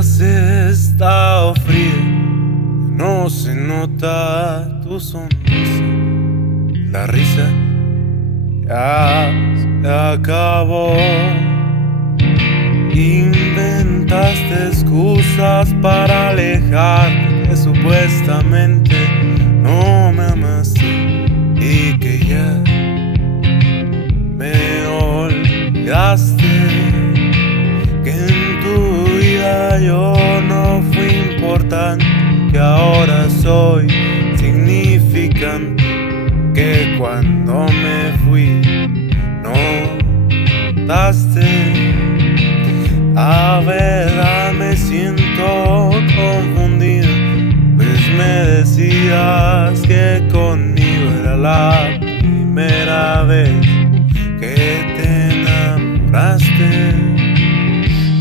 casa está fría, no se nota tu sonrisa. La risa ya se acabó. Inventaste excusas para alejarte, que supuestamente no me amaste y que ya me olvidaste, que en tu vida yo no fui importante, que ahora soy significante, que cuando me fui no notaste. A verdad me siento confundido, pues me decías que conmigo era la primera vez que te enamoraste.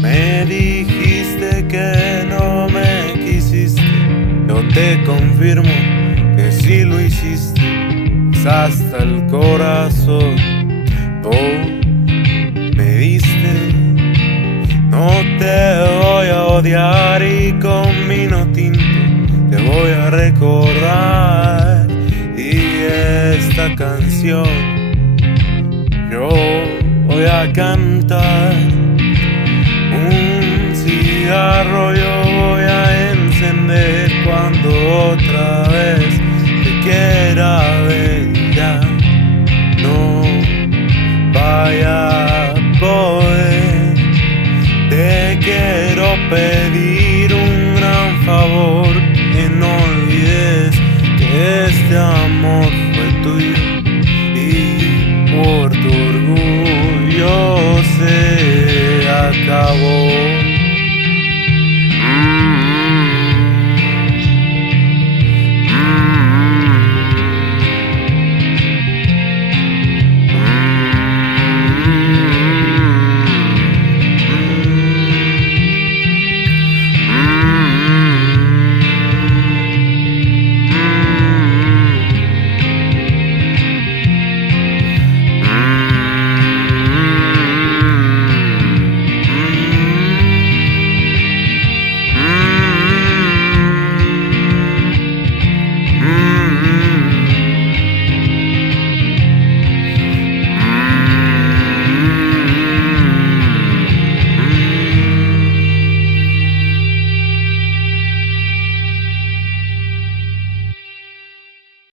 Me dijiste que no me quisiste, yo te confirmo que sí lo hiciste, pues hasta el corazón tú me diste. No te voy a odiar y con vino tinto te voy a recordar, y esta canción yo voy a cantar. Un cigarro yo voy a encender cuando otra vez te quiera ver. Ya no vaya a poder. Te quiero pedir un gran favor, que no olvides que este amor